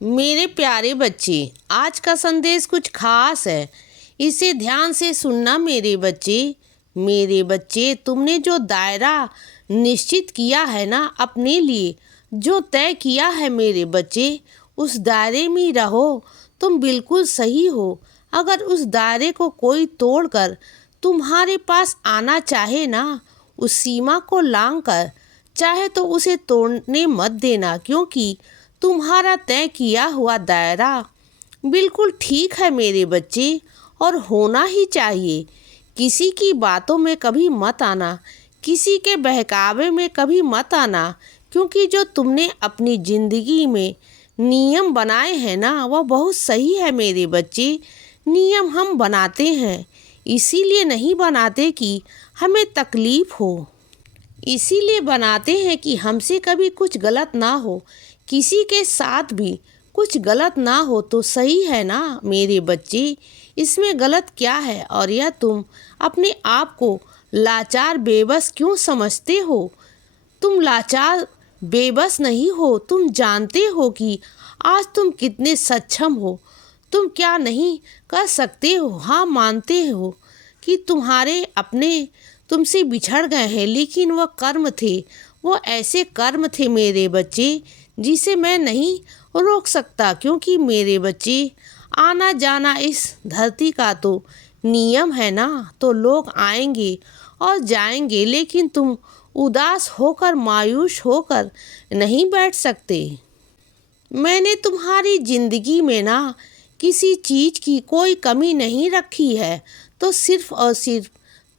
मेरे प्यारे बच्चे, आज का संदेश कुछ खास है। इसे ध्यान से सुनना मेरे बच्चे। मेरे बच्चे, तुमने जो दायरा निश्चित किया है ना अपने लिए, जो तय किया है मेरे बच्चे, उस दायरे में रहो। तुम बिल्कुल सही हो। अगर उस दायरे को कोई तोड़कर तुम्हारे पास आना चाहे ना, उस सीमा को लांघ कर चाहे, तो उसे तोड़ने मत देना, क्योंकि तुम्हारा तय किया हुआ दायरा बिल्कुल ठीक है मेरे बच्चे, और होना ही चाहिए। किसी की बातों में कभी मत आना, किसी के बहकावे में कभी मत आना, क्योंकि जो तुमने अपनी ज़िंदगी में नियम बनाए हैं ना, वह बहुत सही है मेरे बच्चे। नियम हम बनाते हैं, इसीलिए नहीं बनाते कि हमें तकलीफ़ हो, इसीलिए बनाते हैं कि हमसे कभी कुछ गलत ना हो, किसी के साथ भी कुछ गलत ना हो। तो सही है ना मेरे बच्चे, इसमें गलत क्या है? और यह तुम अपने आप को लाचार बेबस क्यों समझते हो? तुम लाचार बेबस नहीं हो। तुम जानते हो कि आज तुम कितने सक्षम हो, तुम क्या नहीं कर सकते हो। हाँ, मानते हो कि तुम्हारे अपने तुमसे बिछड़ गए हैं, लेकिन वह कर्म थे, वो ऐसे कर्म थे मेरे बच्चे, जिसे मैं नहीं रोक सकता। क्योंकि मेरे बच्चे, आना जाना इस धरती का तो नियम है ना। तो लोग आएंगे और जाएंगे, लेकिन तुम उदास होकर, मायूस होकर नहीं बैठ सकते। मैंने तुम्हारी ज़िंदगी में ना किसी चीज़ की कोई कमी नहीं रखी है, तो सिर्फ और सिर्फ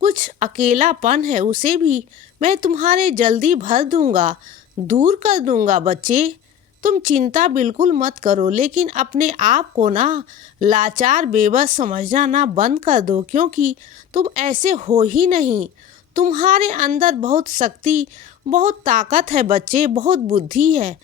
कुछ अकेलापन है, उसे भी मैं तुम्हारे जल्दी भर दूंगा, दूर कर दूंगा। बच्चे, तुम चिंता बिल्कुल मत करो, लेकिन अपने आप को ना लाचार बेबस समझना ना बंद कर दो, क्योंकि तुम ऐसे हो ही नहीं। तुम्हारे अंदर बहुत शक्ति, बहुत ताकत है बच्चे, बहुत बुद्धि है।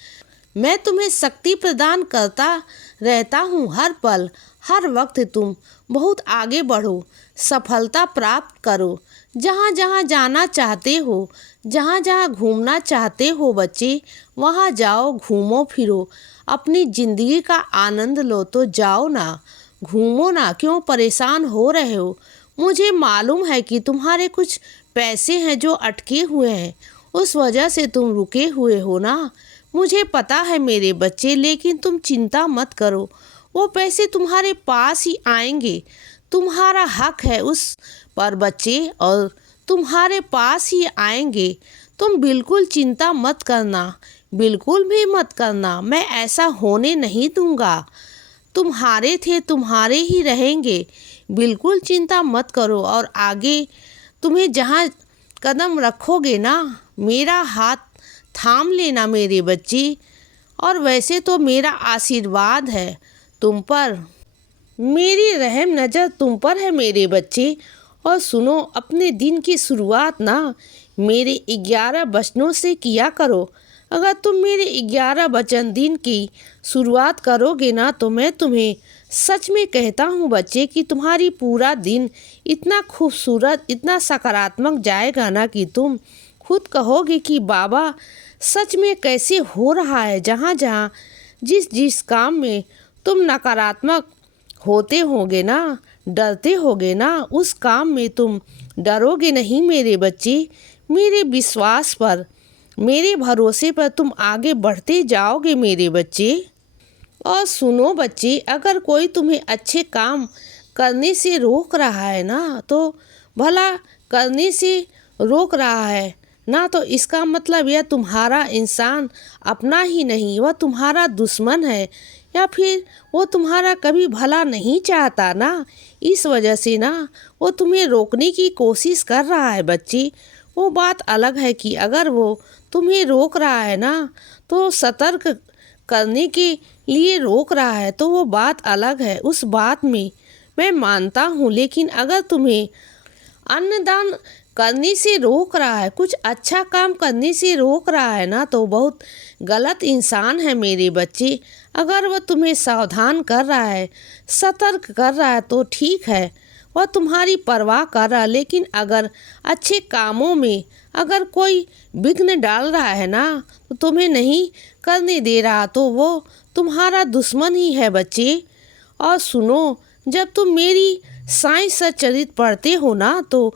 मैं तुम्हें शक्ति प्रदान करता रहता हूँ हर पल, हर वक्त। तुम बहुत आगे बढ़ो, सफलता प्राप्त करो, जहाँ जहाँ जाना चाहते हो, जहाँ जहाँ घूमना चाहते हो बच्चे, वहाँ जाओ, घूमो फिरो, अपनी ज़िंदगी का आनंद लो। तो जाओ ना, घूमो ना, क्यों परेशान हो रहे हो? मुझे मालूम है कि तुम्हारे कुछ पैसे हैं जो अटके हुए हैं, उस वजह से तुम रुके हुए हो ना। मुझे पता है मेरे बच्चे, लेकिन तुम चिंता मत करो, वो पैसे तुम्हारे पास ही आएंगे। तुम्हारा हक है उस पर बच्चे, और तुम्हारे पास ही आएंगे। तुम बिल्कुल चिंता मत करना, बिल्कुल भी मत करना। मैं ऐसा होने नहीं दूंगा। तुम्हारे थे तुम्हारे ही रहेंगे, बिल्कुल चिंता मत करो। और आगे तुम्हें जहाँ कदम रखोगे ना, मेरा हाथ थाम लेना मेरे बच्चे। और वैसे तो मेरा आशीर्वाद है तुम पर, मेरी रहम नज़र तुम पर है मेरे बच्चे। और सुनो, अपने दिन की शुरुआत ना मेरे 11 वचनों से किया करो। अगर तुम मेरे 11 वचन दिन की शुरुआत करोगे ना, तो मैं तुम्हें सच में कहता हूँ बच्चे कि तुम्हारी पूरा दिन इतना खूबसूरत, इतना सकारात्मक जाएगा ना कि तुम खुद कहोगे कि बाबा, सच में कैसे हो रहा है। जहाँ जहाँ जिस जिस काम में तुम नकारात्मक होते होगे ना, डरते होगे ना, उस काम में तुम डरोगे नहीं मेरे बच्चे। मेरे विश्वास पर, मेरे भरोसे पर तुम आगे बढ़ते जाओगे मेरे बच्चे। और सुनो बच्चे, अगर कोई तुम्हें अच्छे काम करने से रोक रहा है ना, तो भला करने से रोक रहा है ना, तो इसका मतलब यह तुम्हारा इंसान अपना ही नहीं, वह तुम्हारा दुश्मन है, या फिर वो तुम्हारा कभी भला नहीं चाहता ना। इस वजह से ना वो तुम्हें रोकने की कोशिश कर रहा है बच्चे। वो बात अलग है कि अगर वो तुम्हें रोक रहा है ना, तो सतर्क करने के लिए रोक रहा है, तो वो बात अलग है। उस बात में मैं मानता हूँ, लेकिन अगर तुम्हें अन्नदान करने से रोक रहा है, कुछ अच्छा काम करने से रोक रहा है ना, तो बहुत गलत इंसान है मेरे बच्चे। अगर वह तुम्हें सावधान कर रहा है, सतर्क कर रहा है, तो ठीक है, वह तुम्हारी परवाह कर रहा है। लेकिन अगर अच्छे कामों में अगर कोई विघ्न डाल रहा है ना, तो तुम्हें नहीं करने दे रहा, तो वो तुम्हारा दुश्मन ही है बच्चे। और सुनो, जब तुम मेरी साईं सच्चरित पढ़ते हो ना तो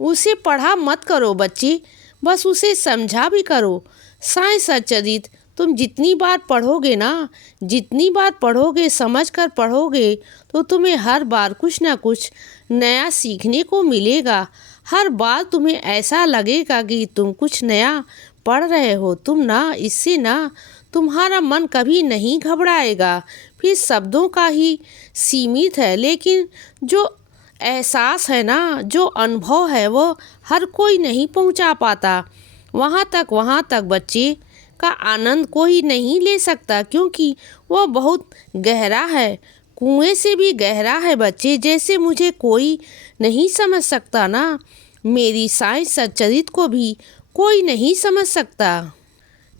उसे पढ़ा मत करो बच्चे, बस उसे समझा भी करो। साईं सच्चरित तुम जितनी बार पढ़ोगे ना, जितनी बार पढ़ोगे, समझ कर पढ़ोगे, तो तुम्हें हर बार कुछ ना कुछ नया सीखने को मिलेगा। हर बार तुम्हें ऐसा लगेगा कि तुम कुछ नया पढ़ रहे हो। तुम ना इससे ना तुम्हारा मन कभी नहीं घबराएगा। फिर शब्दों का ही सीमित है, लेकिन जो एहसास है ना, जो अनुभव है, वो हर कोई नहीं पहुंचा पाता। वहाँ तक बच्चे का आनंद कोई नहीं ले सकता, क्योंकि वो बहुत गहरा है, कुएं से भी गहरा है बच्चे। जैसे मुझे कोई नहीं समझ सकता ना, मेरी साईं सच्चरित को भी कोई नहीं समझ सकता,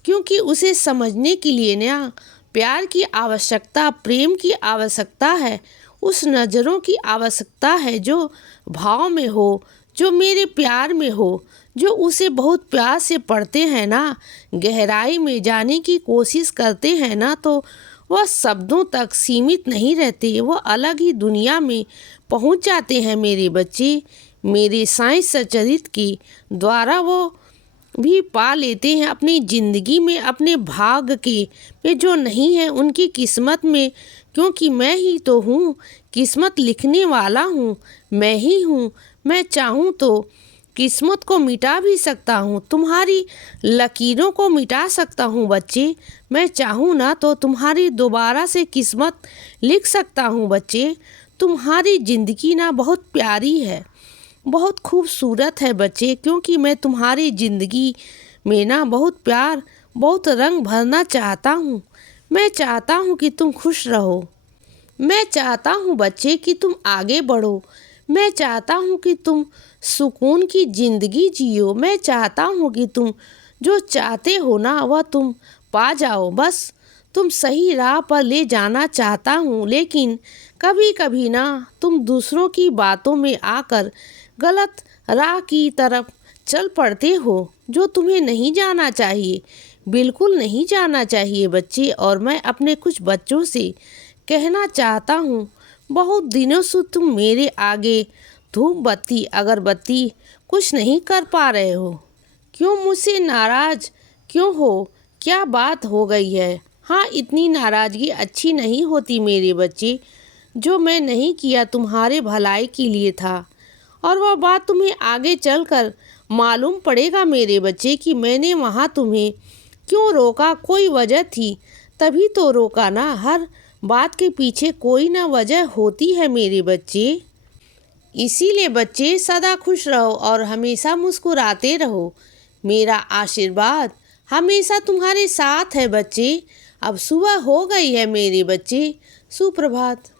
क्योंकि उसे समझने के लिए ना प्यार की आवश्यकता, प्रेम की आवश्यकता है, उस नज़रों की आवश्यकता है जो भाव में हो, जो मेरे प्यार में हो, जो उसे बहुत प्यार से पढ़ते हैं ना, गहराई में जाने की कोशिश करते हैं ना, तो वह शब्दों तक सीमित नहीं रहते, वह अलग ही दुनिया में पहुंच जाते हैं मेरे बच्चे। मेरे साईं सच्चरित के द्वारा वो भी पा लेते हैं अपनी ज़िंदगी में, अपने भाग के पे जो नहीं है उनकी किस्मत में, क्योंकि मैं ही तो हूँ, किस्मत लिखने वाला हूँ, मैं ही हूँ। मैं चाहूँ तो किस्मत को मिटा भी सकता हूँ, तुम्हारी लकीरों को मिटा सकता हूँ बच्चे। मैं चाहूँ ना तो तुम्हारी दोबारा से किस्मत लिख सकता हूँ बच्चे। तुम्हारी ज़िंदगी ना बहुत प्यारी है, बहुत खूबसूरत है बच्चे, क्योंकि मैं तुम्हारी ज़िंदगी में ना बहुत प्यार, बहुत रंग भरना चाहता हूँ। मैं चाहता हूँ कि तुम खुश रहो। मैं चाहता हूँ बच्चे कि तुम आगे बढ़ो। मैं चाहता हूँ कि तुम सुकून की ज़िंदगी जियो। मैं चाहता हूँ कि तुम जो चाहते हो ना वह तुम पा जाओ। बस तुम सही राह पर ले जाना चाहता हूँ, लेकिन कभी कभी ना तुम दूसरों की बातों में आकर गलत राह की तरफ चल पड़ते हो, जो तुम्हें नहीं जाना चाहिए, बिल्कुल नहीं जाना चाहिए बच्चे। और मैं अपने कुछ बच्चों से कहना चाहता हूँ, बहुत दिनों से तुम मेरे आगे धूप बत्ती अगरबत्ती कुछ नहीं कर पा रहे हो। क्यों मुझसे नाराज़ क्यों हो? क्या बात हो गई है? हाँ, इतनी नाराज़गी अच्छी नहीं होती मेरे बच्चे। जो मैं नहीं किया तुम्हारे भलाई के लिए था, और वह बात तुम्हें आगे चलकर मालूम पड़ेगा मेरे बच्चे कि मैंने वहाँ तुम्हें क्यों रोका। कोई वजह थी, तभी तो रोका ना। हर बात के पीछे कोई ना वजह होती है मेरे बच्चे। इसीलिए बच्चे सदा खुश रहो और हमेशा मुस्कुराते रहो। मेरा आशीर्वाद हमेशा तुम्हारे साथ है बच्चे। अब सुबह हो गई है मेरे बच्चे, सुप्रभात।